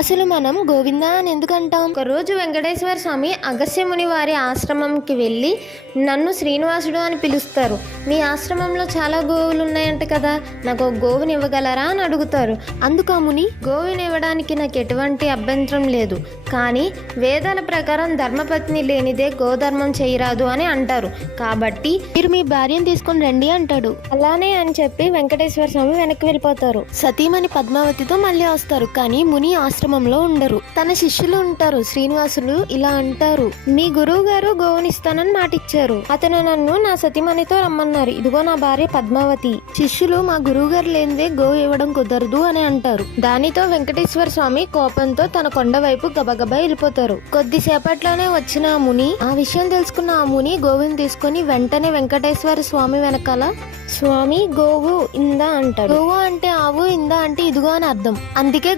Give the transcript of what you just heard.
అసలు మనం గోవింద అని ఎందుకు అంటాం? ఒకరోజు వెంకటేశ్వర స్వామి అగస్త్యముని వారి ఆశ్రమంకి వెళ్ళి నన్ను శ్రీనివాసుడు అని పిలుస్తారు. మీ ఆశ్రమంలో చాలా గోవులు ఉన్నాయంట కదా, నాకు ఒక గోవుని ఇవ్వగలరా అని అడుగుతారు. అందుకు ఆ ముని, గోవుని ఇవ్వడానికి నాకు ఎటువంటి అభ్యంతరం లేదు, కానీ వేదాల ప్రకారం ధర్మపత్ని లేనిదే గోధర్మం చేయరాదు అని అంటారు, కాబట్టి మీరు మీ భార్యను తీసుకొని రండి అంటాడు. అలానే అని చెప్పి వెంకటేశ్వర స్వామి వెనక్కి వెళ్ళిపోతారు. సతీమణి పద్మావతితో మళ్ళీ వస్తారు, కానీ ముని ఆశ్రమంలో ఉండరు. తన శిష్యులు ఉంటారు. శ్రీనివాసులు ఇలా అంటారు, మీ గురువు గారు గోవునిస్తానని మాటిచ్చారు, అతను నన్ను నా సతీమణితో రమ్మన్నారు, ఇదిగో నా భార్య పద్మావతి. శిష్యులు మా గురువు గారు లేనిదే గోవు ఇవ్వడం కుదరదు అని అంటారు. దానితో వెంకటేశ్వర స్వామి కోపంతో తన కొండ వైపు గబగబా వెళ్ళిపోతారు. కొద్దిసేపట్లోనే వచ్చిన ఆ ముని, ఆ విషయం తెలుసుకున్న ఆ ముని గోవుని తీసుకొని వెంటనే వెంకటేశ్వర స్వామి వెనకాల, స్వామి గోవు ఇందా అంటాడు. గోవు అంటే ఆవు, ఇందా అంటే ఇదిగో అని అర్థం. అందుకే